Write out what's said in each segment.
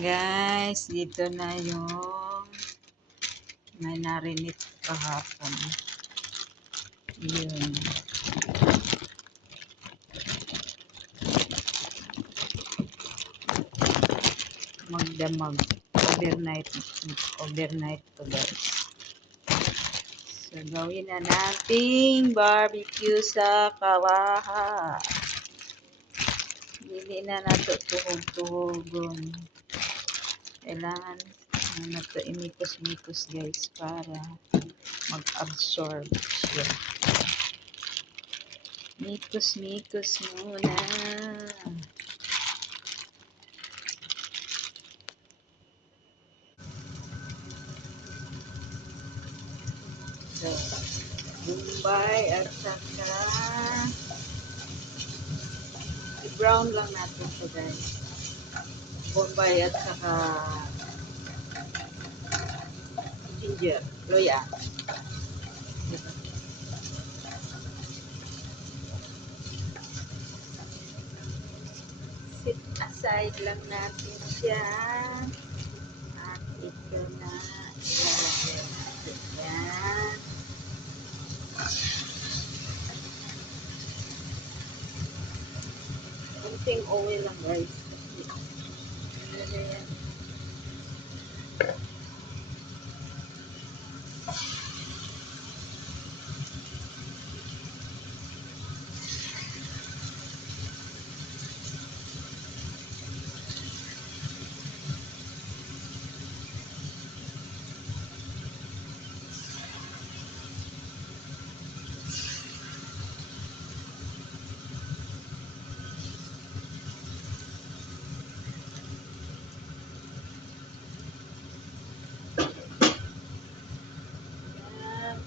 Guys, dito na yung may narinig kahapon. Yun. Magdamag. Overnight to guys. So, gawin na nating barbecue sa kawaha. Hindi na nato tuhog-tuhogon. Kailangan na to imikos-mikos guys para mag-absorb siya. Mikos-mikos muna. So, Bombay at saka i-brown lang natin ito guys. Bombay at saka ginger, loya. Sit aside lang natin siya. At ito na ilalagay natin yan. Kunting oil lang guys. Yan.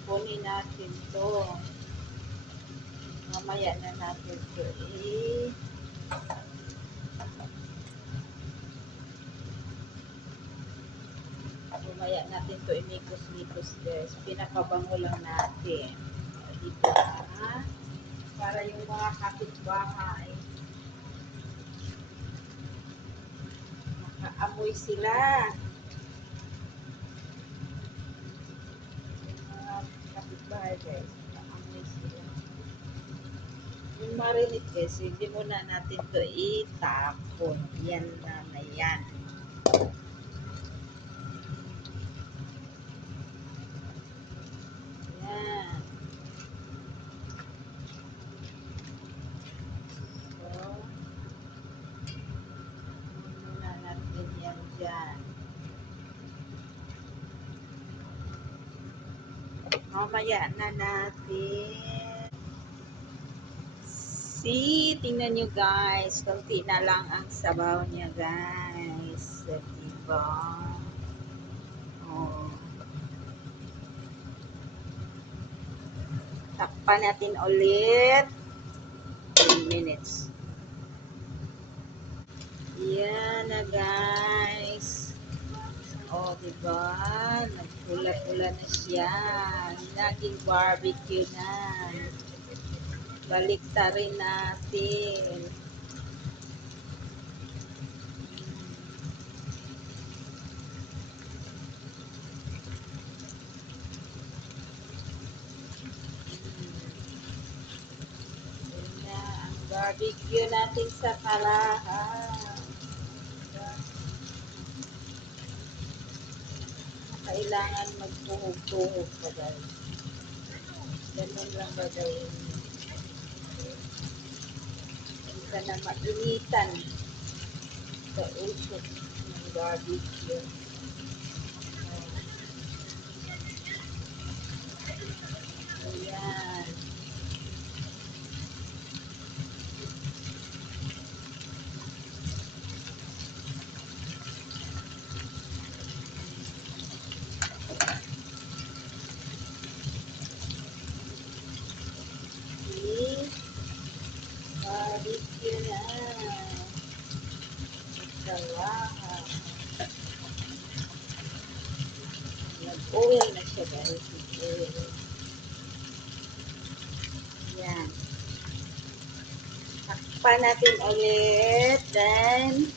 Kunin natin to. Mamaya na natin to mamaya natin to imikos-mikos guys. Pinakabango lang natin. Dito na. Para yung mga kapitbahay makaamoy sila. Kapitbahay guys, makaamoy sila. Yung marinate guys, hindi muna natin to itapon. Yan na yan. Yan. So, muna natin yan dyan. Mamaya na natin. See, tingnan nyo guys. Kunti na lang ang sabaw niya guys. Diba? Oh. Takpan natin ulit. 10 minutes. Yan na guys. Oh, diba? Nagpula-pula na siya. Naging barbecue na. Balik ta rin natin. Ang barbecue natin sa kalahan. Kailangan magtuhog-tuhog pa guys. Ganun lang ba gawin? Hindi ka na mainitan sa usok ng barbecue. Ayan. Barbecue na. Kawaha. Nag-oil na siya guys. Nag-oil. Yan. Takpan natin ulit. Then,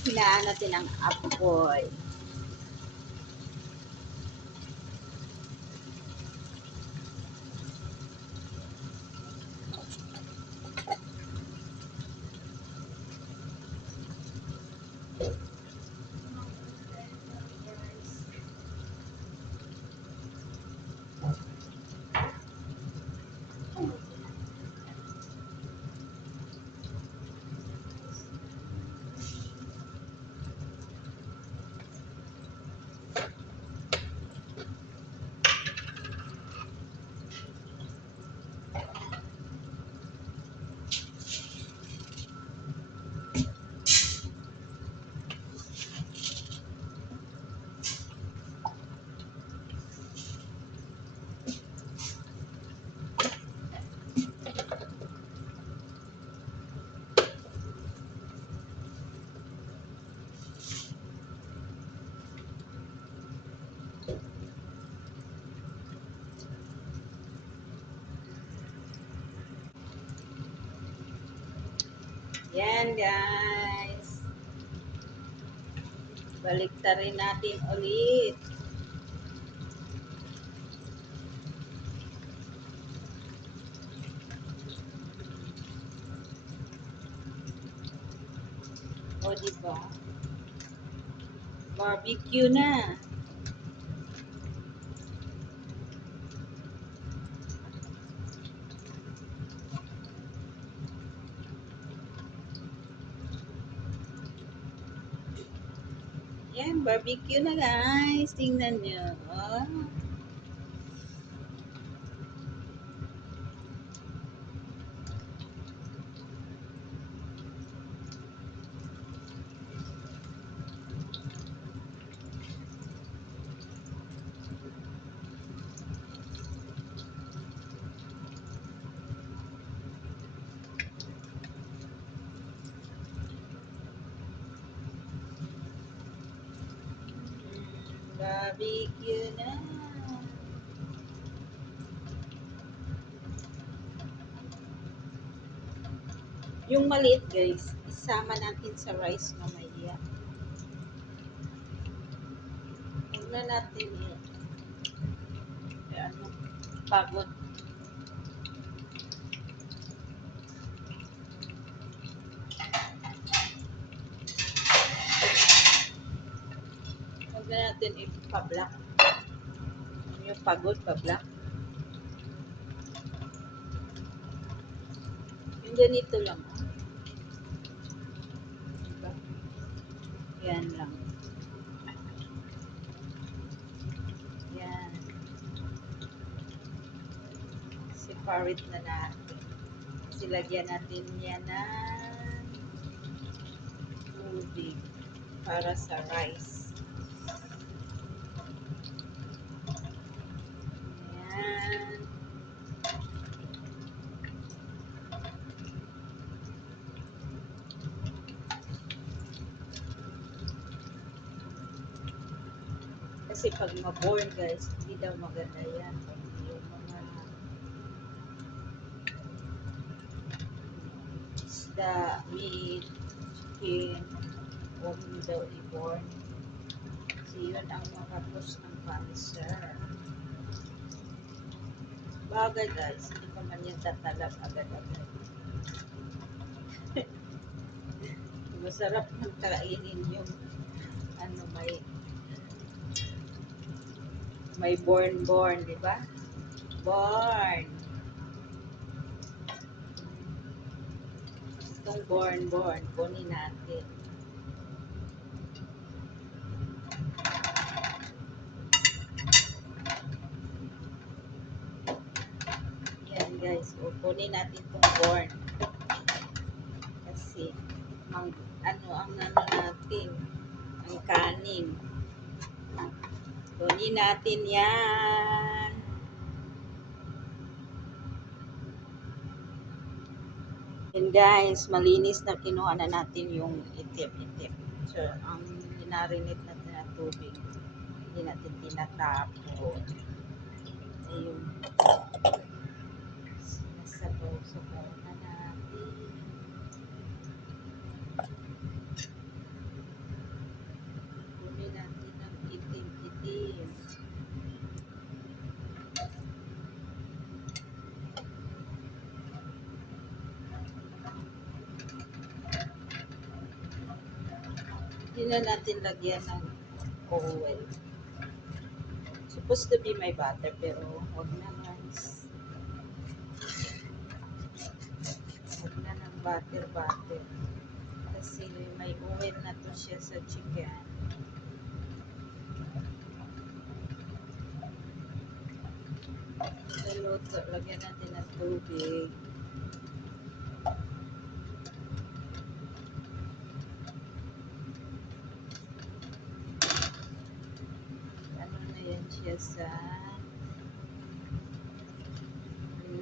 Hinaan natin ang apoy. Yan guys. Baliktarin natin ulit. O diba? Barbecue na. Yan, barbecue na guys. Tingnan nyo. Oh. Barbecue na. Yung maliit guys, isama natin sa rice mamaya. Huwag na natin ano, pagod. Huwag na natin ipa-black. Yung pagod pa-black. Yung ganito lang. Diba? Yan lang. Yan. Separate na natin. Silagyan natin yan ng tubig para sa rice. Yan. Kasi pag ma-born guys, hindi daw maganda yan. Yung mga isda, meat, chicken, huwag mo daw i-born. Kasi yun ang makapos ng cancer. Bagay guys, hindi pa man yan tatalab agad-agad. Masarap ng kainin yung ano, may born, di ba? Born. Itong born, kunin natin. Yan guys, o kunin natin itong born. Kasi, ang natin, ang kanin. Kunin natin yan. And guys, malinis na kinuha na natin yung itim-itim. So, ang minarinate natin na tubig, hindi natin tinatapon. Ayun. Nasabaw-sabaw na natin. Hindi na natin lagyan ng oil. Supposed to be may butter, pero huwag na guys. Huwag na ng butter. Kasi may oil na to siya sa chicken. Luto, lagyan natin ng tubig. Ano na yan siya sa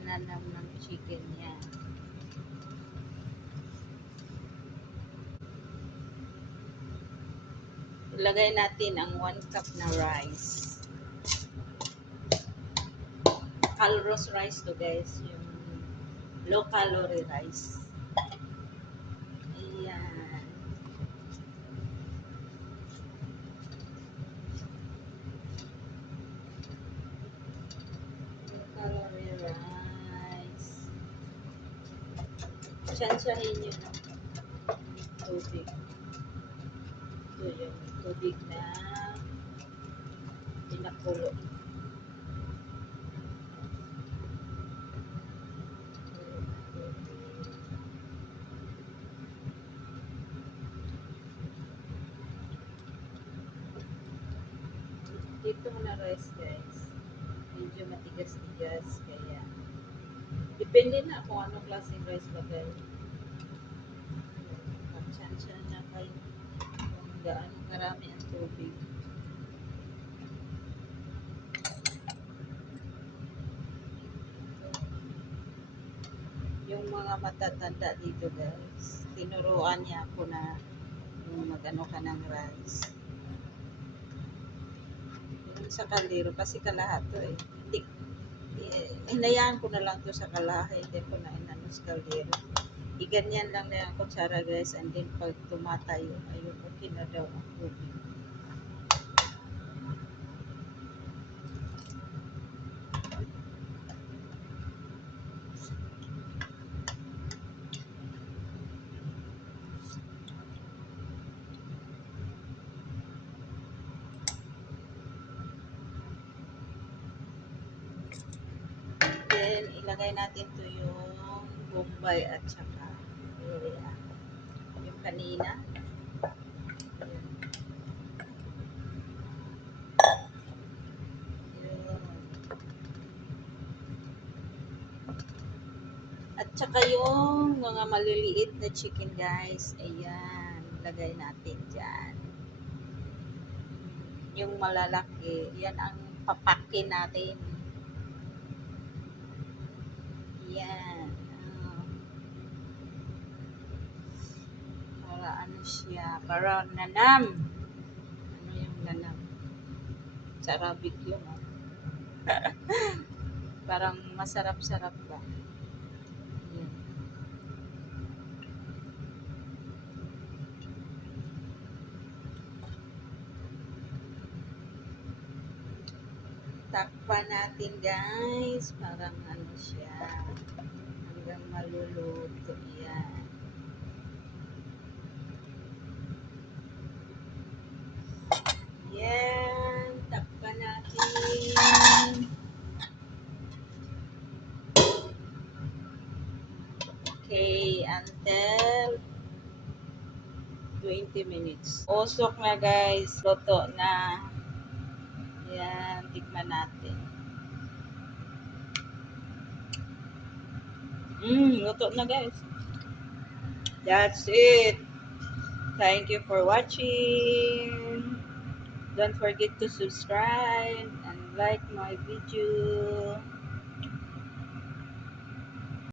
nanam ng chicken niya. Ilagay natin ang 1 cup na rice. Calrose rice to guys, yung low calorie rice. Ayan. Low calorie rice. Tsansyahin nyo ng tubig. Ito yung tubig na pinakulo. Dito na rice guys. Medyo matigas-tigas kaya depende na kung anong klaseng rice ba kayo. Pagsansya na kayo kung gaano karami ang tubig. Yung mga matatanda dito guys, tinuruan niya ako na yung mag-ano ka ng rice. Yung sa kaldero, kasi kalahato eh. Hindi, hinayaan ko na lang to sa kalahay, hindi ko na inano sa kaldero. Iganyan lang na yung kutsara guys, and then pag tumatayo, ayun, okay na daw ang tubig. Then, ilagay natin to yung bombay at saka yung kanina. At saka yung mga maliliit na chicken guys, ayan, lagay natin dyan. Yung malalaki, yan ang papakin natin. Yan. Para ano siya, para nanam. Ano yung nanam? Sa Arabic yun. Parang masarap-sarap ba? Yan. Takpan natin guys, parang ano siya, hanggang maluluto yan. Yan, takpan natin. Okay, until 20 minutes. Usok na guys, luto na. Yan, tikman natin. Luto na guys. That's it. Thank you for watching. Don't forget to subscribe and like my video.